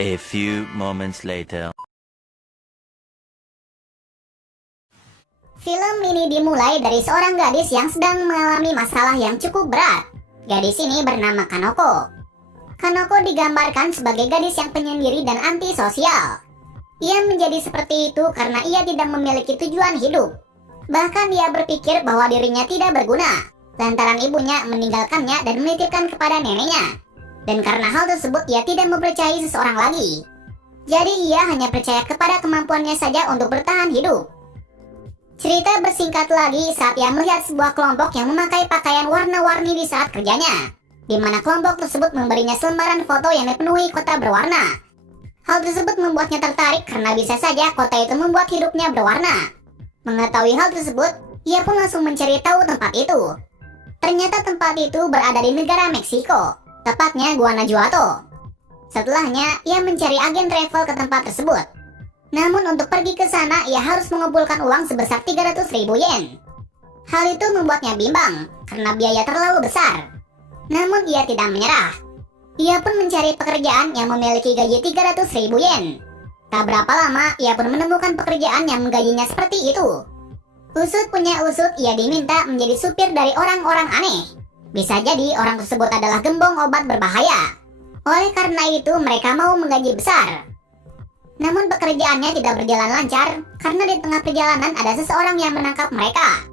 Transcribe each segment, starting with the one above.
A few moments later. Film ini dimulai dari seorang gadis yang sedang mengalami masalah yang cukup berat. Gadis ini bernama Kanoko. Kanoko digambarkan sebagai gadis yang penyendiri dan antisosial. Ia menjadi seperti itu karena ia tidak memiliki tujuan hidup. Bahkan ia berpikir bahwa dirinya tidak berguna, lantaran ibunya meninggalkannya dan menitipkan kepada neneknya. Dan karena hal tersebut ia tidak mempercayai seseorang lagi. Jadi ia hanya percaya kepada kemampuannya saja untuk bertahan hidup. Cerita bersingkat lagi saat ia melihat sebuah kelompok yang memakai pakaian warna-warni di saat kerjanya, di mana kelompok tersebut memberinya selembaran foto yang dipenuhi kota berwarna. Hal tersebut membuatnya tertarik karena bisa saja kota itu membuat hidupnya berwarna. Mengetahui hal tersebut, ia pun langsung mencari tahu tempat itu. Ternyata tempat itu berada di negara Meksiko, tepatnya Guanajuato. Setelahnya, ia mencari agen travel ke tempat tersebut. Namun untuk pergi ke sana, ia harus mengumpulkan uang sebesar 300.000 yen. Hal itu membuatnya bimbang, karena biaya terlalu besar. Namun ia tidak menyerah. Ia pun mencari pekerjaan yang memiliki gaji 300.000 yen. Tak berapa lama, ia pun menemukan pekerjaan yang menggajinya seperti itu. Usut punya usut, ia diminta menjadi supir dari orang-orang aneh. Bisa jadi orang tersebut adalah gembong obat berbahaya. Oleh karena itu, mereka mau menggaji besar. Namun pekerjaannya tidak berjalan lancar karena di tengah perjalanan ada seseorang yang menangkap mereka.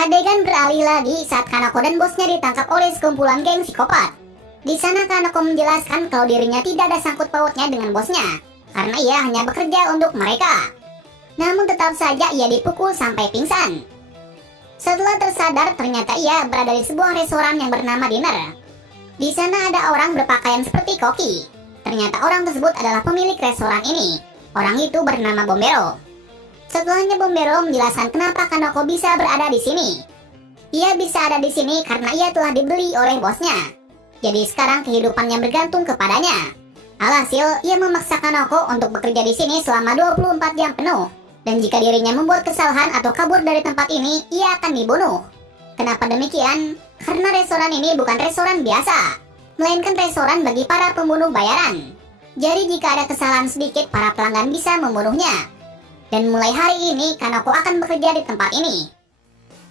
Adegan beralih lagi saat Kanoko dan bosnya ditangkap oleh sekumpulan geng psikopat. Di sana Kanoko menjelaskan kalau dirinya tidak ada sangkut pautnya dengan bosnya, karena ia hanya bekerja untuk mereka. Namun tetap saja ia dipukul sampai pingsan. Setelah tersadar, ternyata ia berada di sebuah restoran yang bernama Dinner. Di sana ada orang berpakaian seperti koki. Ternyata orang tersebut adalah pemilik restoran ini. Orang itu bernama Bombero. Setelahnya Bombero menjelaskan kenapa Kanoko bisa berada di sini. Ia bisa ada di sini karena ia telah dibeli oleh bosnya. Jadi sekarang kehidupannya bergantung kepadanya. Alhasil, ia memaksa Kanoko untuk bekerja di sini selama 24 jam penuh. Dan jika dirinya membuat kesalahan atau kabur dari tempat ini, ia akan dibunuh. Kenapa demikian? Karena restoran ini bukan restoran biasa, melainkan restoran bagi para pembunuh bayaran. Jadi jika ada kesalahan sedikit, para pelanggan bisa membunuhnya. Dan mulai hari ini, Kanoko akan bekerja di tempat ini.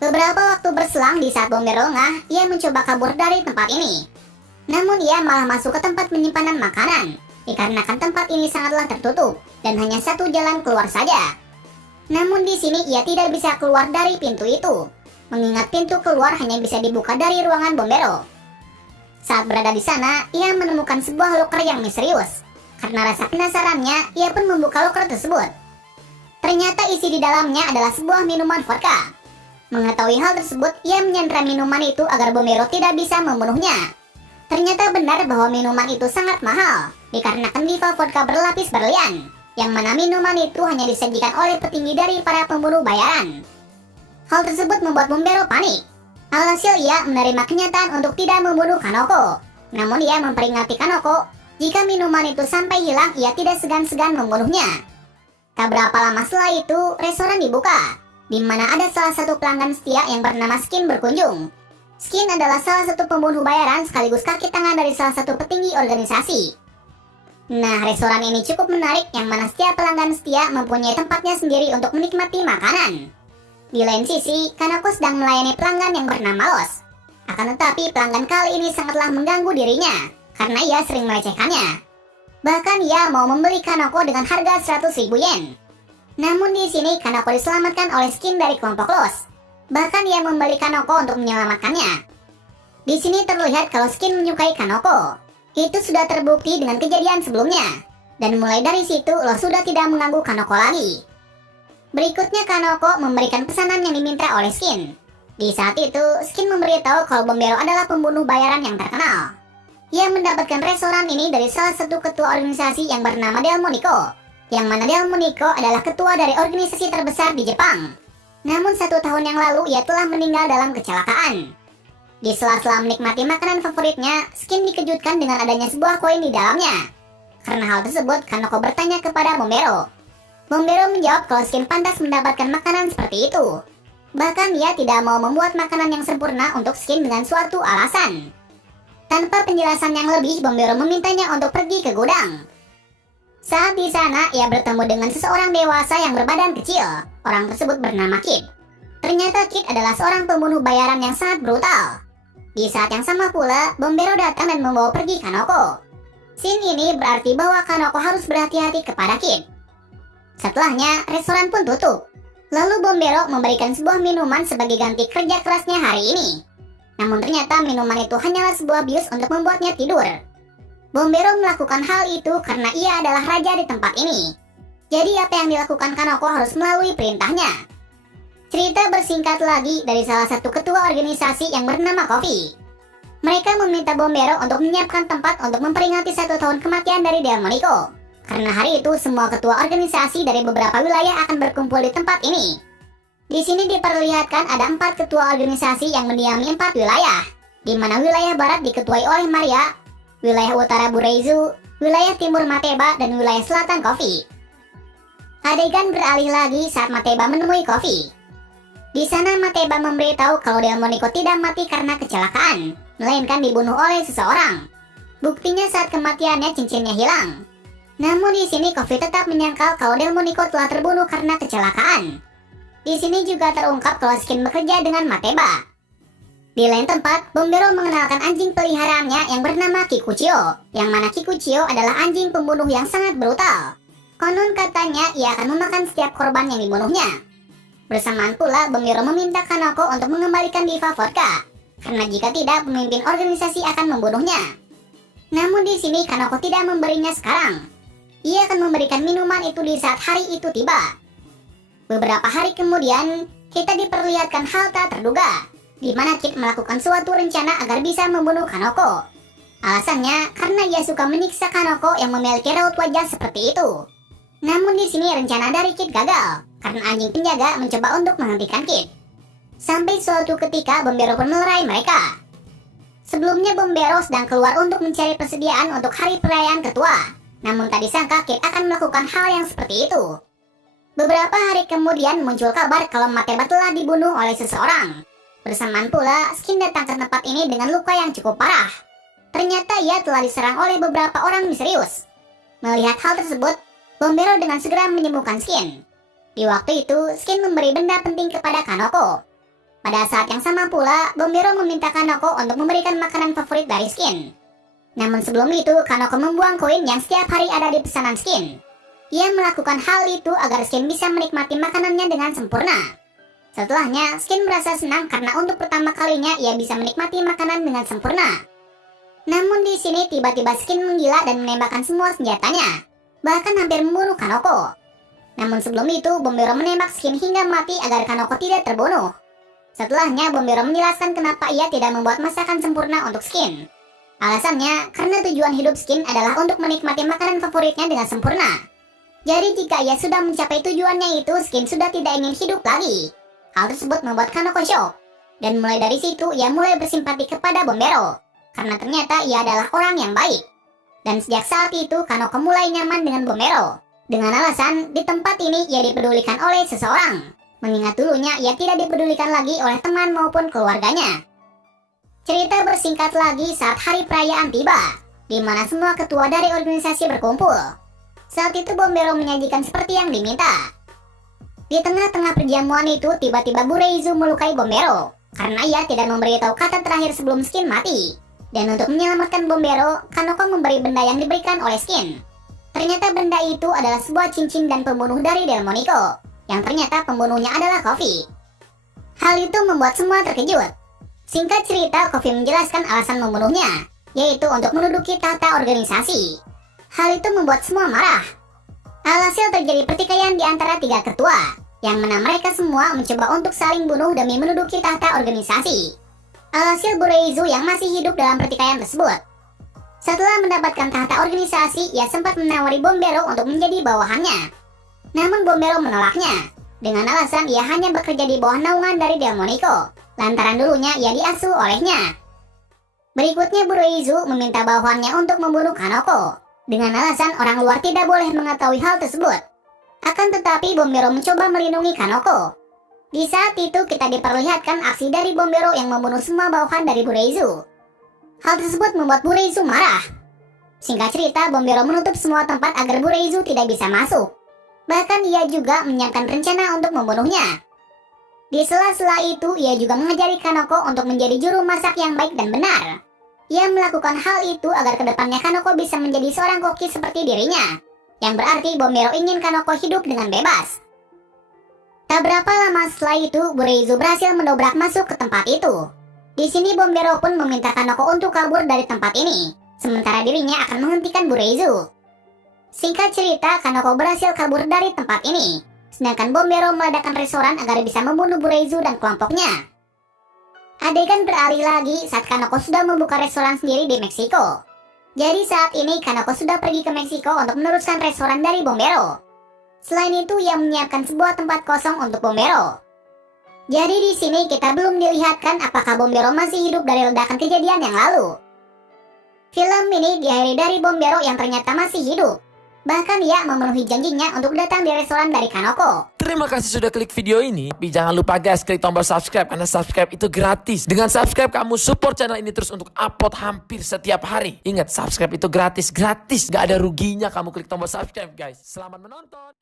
Beberapa waktu berselang di saat Bombero lengah, ia mencoba kabur dari tempat ini. Namun ia malah masuk ke tempat penyimpanan makanan, dikarenakan tempat ini sangatlah tertutup, dan hanya satu jalan keluar saja. Namun di sini ia tidak bisa keluar dari pintu itu, mengingat pintu keluar hanya bisa dibuka dari ruangan Bombero. Saat berada di sana, ia menemukan sebuah loker yang misterius. Karena rasa penasarannya, ia pun membuka loker tersebut. Ternyata isi di dalamnya adalah sebuah minuman vodka. Mengetahui hal tersebut, ia menyandra minuman itu agar Bombero tidak bisa membunuhnya. Ternyata benar bahwa minuman itu sangat mahal, dikarenakan diva vodka berlapis berlian, yang mana minuman itu hanya disajikan oleh petinggi dari para pembunuh bayaran. Hal tersebut membuat Bombero panik. Alhasil ia menerima kenyataan untuk tidak membunuh Kanoko. Namun ia memperingatkan Kanoko, jika minuman itu sampai hilang, ia tidak segan-segan membunuhnya. Tak berapa lama setelah itu, restoran dibuka, di mana ada salah satu pelanggan setia yang bernama Skin berkunjung. Skin adalah salah satu pembunuh bayaran sekaligus kaki tangan dari salah satu petinggi organisasi. Nah, restoran ini cukup menarik yang mana setiap pelanggan setia mempunyai tempatnya sendiri untuk menikmati makanan. Di lain sisi, Kanoko sedang melayani pelanggan yang bernama Los. Akan tetapi pelanggan kali ini sangatlah mengganggu dirinya, karena ia sering melecehkannya. Bahkan ia mau membeli Kanoko dengan harga 100.000 yen. Namun di sini Kanoko diselamatkan oleh Skin dari kelompok Los. Bahkan ia membeli Kanoko untuk menyelamatkannya. Di sini terlihat kalau Skin menyukai Kanoko. Itu sudah terbukti dengan kejadian sebelumnya. Dan mulai dari situ Los sudah tidak mengganggu Kanoko lagi. Berikutnya Kanoko memberikan pesanan yang diminta oleh Skin. Di saat itu, Skin memberitahu kalau Bombero adalah pembunuh bayaran yang terkenal. Ia mendapatkan restoran ini dari salah satu ketua organisasi yang bernama Delmonico, yang mana Delmonico adalah ketua dari organisasi terbesar di Jepang. Namun 1 tahun yang lalu ia telah meninggal dalam kecelakaan. Di sela-sela menikmati makanan favoritnya, Skin dikejutkan dengan adanya sebuah koin di dalamnya. Karena hal tersebut, Kanoko bertanya kepada Bombero. Bombero menjawab kalau Skin pantas mendapatkan makanan seperti itu. Bahkan ia tidak mau membuat makanan yang sempurna untuk Skin dengan suatu alasan. Tanpa penjelasan yang lebih, Bombero memintanya untuk pergi ke gudang. Saat di sana, ia bertemu dengan seseorang dewasa yang berbadan kecil. Orang tersebut bernama Kid. Ternyata Kid adalah seorang pembunuh bayaran yang sangat brutal. Di saat yang sama pula, Bombero datang dan membawa pergi Kanoko. Scene ini berarti bahwa Kanoko harus berhati-hati kepada Kid. Setelahnya, restoran pun tutup. Lalu Bombero memberikan sebuah minuman sebagai ganti kerja kerasnya hari ini. Namun ternyata minuman itu hanyalah sebuah bius untuk membuatnya tidur. Bombero melakukan hal itu karena ia adalah raja di tempat ini. Jadi apa yang dilakukan Kanoko harus melalui perintahnya. Cerita bersingkat lagi dari salah satu ketua organisasi yang bernama Kofi. Mereka meminta Bombero untuk menyiapkan tempat untuk memperingati 1 tahun kematian dari Delmonico. Karena hari itu semua ketua organisasi dari beberapa wilayah akan berkumpul di tempat ini. Di sini diperlihatkan ada 4 ketua organisasi yang mendiami 4 wilayah, di mana wilayah barat diketuai oleh Maria, wilayah utara Bureizu, wilayah timur Mateba, dan wilayah selatan Kofi. Adegan beralih lagi saat Mateba menemui Kofi. Di sana Mateba memberitahu kalau Delmonico tidak mati karena kecelakaan, melainkan dibunuh oleh seseorang. Buktinya saat kematiannya cincinnya hilang. Namun di sini Kofi tetap menyangkal kalau Delmonico telah terbunuh karena kecelakaan. Di sini juga terungkap kalau Skin bekerja dengan Mateba. Di lain tempat, Bombero mengenalkan anjing peliharaannya yang bernama Kikuchio, yang mana Kikuchio adalah anjing pembunuh yang sangat brutal. Konon katanya ia akan memakan setiap korban yang dibunuhnya. Bersamaan pula, Bombero meminta Kanoko untuk mengembalikan Diva Vodka, karena jika tidak, pemimpin organisasi akan membunuhnya. Namun di sini Kanoko tidak memberinya sekarang. Ia akan memberikan minuman itu di saat hari itu tiba. Beberapa hari kemudian, kita diperlihatkan hal tak terduga, di mana Kid melakukan suatu rencana agar bisa membunuh Kanoko. Alasannya karena ia suka menyiksa Kanoko yang memiliki raut wajah seperti itu. Namun di sini rencana dari Kid gagal, karena anjing penjaga mencoba untuk menghentikan Kid. Sampai suatu ketika Bombero pun melerai mereka. Sebelumnya Bombero sedang keluar untuk mencari persediaan untuk hari perayaan ketua. Namun tak disangka Kid akan melakukan hal yang seperti itu. Beberapa hari kemudian muncul kabar kalau Mateba telah dibunuh oleh seseorang. Bersamaan pula, Skin datang ke tempat ini dengan luka yang cukup parah. Ternyata ia telah diserang oleh beberapa orang misterius. Melihat hal tersebut, Bombero dengan segera menyembuhkan Skin. Di waktu itu, Skin memberi benda penting kepada Kanoko. Pada saat yang sama pula, Bombero meminta Kanoko untuk memberikan makanan favorit dari Skin. Namun sebelum itu, Kanoko membuang koin yang setiap hari ada di pesanan Skin. Ia melakukan hal itu agar Skin bisa menikmati makanannya dengan sempurna. Setelahnya, Skin merasa senang karena untuk pertama kalinya ia bisa menikmati makanan dengan sempurna. Namun di sini tiba-tiba Skin menggila dan menembakkan semua senjatanya, bahkan hampir membunuh Kanoko. Namun sebelum itu, Bombero menembak Skin hingga mati agar Kanoko tidak terbunuh. Setelahnya, Bombero menjelaskan kenapa ia tidak membuat masakan sempurna untuk Skin. Alasannya, karena tujuan hidup Skin adalah untuk menikmati makanan favoritnya dengan sempurna. Jadi jika ia sudah mencapai tujuannya itu, Skin sudah tidak ingin hidup lagi. Hal tersebut membuat Kanoko shock. Dan mulai dari situ, ia mulai bersimpati kepada Bombero. Karena ternyata ia adalah orang yang baik. Dan sejak saat itu, Kanoko mulai nyaman dengan Bombero. Dengan alasan, di tempat ini ia dipedulikan oleh seseorang. Mengingat dulunya ia tidak dipedulikan lagi oleh teman maupun keluarganya. Cerita bersingkat lagi saat hari perayaan tiba, di mana semua ketua dari organisasi berkumpul. Saat itu Bombero menyajikan seperti yang diminta. Di tengah-tengah perjamuan itu, tiba-tiba Bureizu melukai Bombero, karena ia tidak memberitahu kata terakhir sebelum Skin mati. Dan untuk menyelamatkan Bombero, Kanoko memberi benda yang diberikan oleh Skin. Ternyata benda itu adalah sebuah cincin dan pembunuh dari Delmonico, yang ternyata pembunuhnya adalah Kofi. Hal itu membuat semua terkejut. Singkat cerita, Kofi menjelaskan alasan membunuhnya, yaitu untuk menduduki tahta organisasi. Hal itu membuat semua marah. Alhasil terjadi pertikaian di antara 3 ketua, yang mana mereka semua mencoba untuk saling bunuh demi menduduki tahta organisasi. Alhasil Bureizu yang masih hidup dalam pertikaian tersebut. Setelah mendapatkan tahta organisasi, ia sempat menawari Bombero untuk menjadi bawahannya. Namun Bombero menolaknya, dengan alasan ia hanya bekerja di bawah naungan dari Delmonico, lantaran dulunya ia diasuh olehnya. Berikutnya Bureizu meminta bawahannya untuk membunuh Kanoko, dengan alasan orang luar tidak boleh mengetahui hal tersebut. Akan tetapi Bombero mencoba melindungi Kanoko. Di saat itu kita diperlihatkan aksi dari Bombero yang membunuh semua bawahan dari Bureizu. Hal tersebut membuat Bureizu marah. Singkat cerita, Bombero menutup semua tempat agar Bureizu tidak bisa masuk. Bahkan ia juga menyiapkan rencana untuk membunuhnya. Di sela-sela itu, ia juga mengajari Kanoko untuk menjadi juru masak yang baik dan benar. Ia melakukan hal itu agar kedepannya Kanoko bisa menjadi seorang koki seperti dirinya. Yang berarti Bombero ingin Kanoko hidup dengan bebas. Tak berapa lama setelah itu, Bureizu berhasil mendobrak masuk ke tempat itu. Di sini Bombero pun meminta Kanoko untuk kabur dari tempat ini, sementara dirinya akan menghentikan Bureizu. Singkat cerita, Kanoko berhasil kabur dari tempat ini, sedangkan Bombero meledakkan restoran agar bisa membunuh Bureizu dan kelompoknya. Adegan beralih lagi saat Kanoko sudah membuka restoran sendiri di Meksiko. Jadi saat ini Kanoko sudah pergi ke Meksiko untuk meneruskan restoran dari Bombero. Selain itu, ia menyiapkan sebuah tempat kosong untuk Bombero. Jadi di sini kita belum dilihatkan apakah Bombero masih hidup dari ledakan kejadian yang lalu. Film ini diakhiri dari Bombero yang ternyata masih hidup. Bahkan ia memenuhi janjinya untuk datang di restoran dari Kanoko. Terima kasih sudah klik video ini. Tapi jangan lupa guys, klik tombol subscribe karena subscribe itu gratis. Dengan subscribe kamu support channel ini terus untuk upload hampir setiap hari. Ingat, subscribe itu gratis. Gak ada ruginya kamu klik tombol subscribe guys. Selamat menonton.